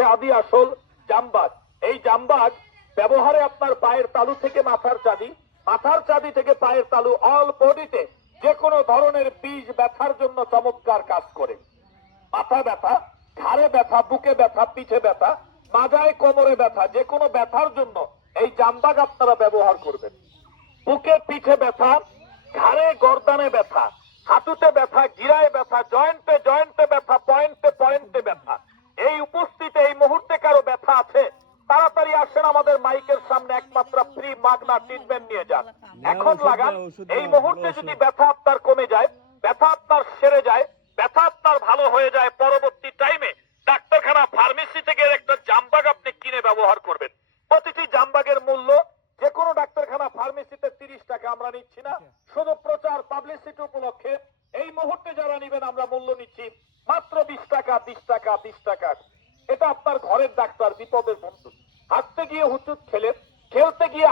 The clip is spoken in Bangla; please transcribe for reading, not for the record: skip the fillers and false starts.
হচ্ছে আদি আসল জামবাগ। এই জামবাগ ব্যবহারে আপনার পায়ের তালু থেকে মাথার চাঁদি থেকে পায়ের তালু অল বডিতে যে কোনো ধরনের বীজ ব্যথার জন্য চমৎকার কাজ করে। মাথা ব্যথা, ঘাড়ে ব্যথা, বুকে ব্যথা, পিঠে ব্যথা, মাজায় কোমরে ব্যথা, যে কোনো ব্যথার জন্য এই জামবাগ আপনারা ব্যবহার করবেন। বুকে পিঠে ব্যথা, ঘাড়ে গর্দানে ব্যথা, হাঁটুতে ব্যথা, গিরায় ব্যথা, জয়েন্টে ব্যথা, পয়েন্টে ব্যথা, এই উপস্থিত এই মুহূর্তে কারো ব্যথা আছে, তাড়াতাড়ি আসেন আমাদের মাইকের সামনে, একমাত্র ফ্রি মাগনা ট্রিটমেন্ট নিয়ে যান। এখন লাগান। এই মুহূর্তে যদি ব্যথা আপনার কমে যায়, ব্যথা আপনার সেরে যায়, ব্যথা আপনার ভালো হয়ে যায়, পরবর্তী টাইমে ডাক্তারখানা ফার্মেসি থেকে একটা জামবাগ আপনি কিনে ব্যবহার করবেন। প্রতিটি জামবাগের মূল্য যে কোনো ডাক্তারখানা ফার্মেসিতে 30 টাকা, আমরা নিচ্ছি না, শুধু প্রচার পাবলিসিটি উপলক্ষে এই মুহূর্তে যারা নেবেন আমরা মূল্য নিচ্ছি মাত্র 20 টাকা, 20 টাকা, 20 টাকা। এটা আপনার ঘরের ডাক্তার, বিপদের বন্ধু। হাঁটতে গিয়ে হুচুট খেলেন, খেলতে গিয়ে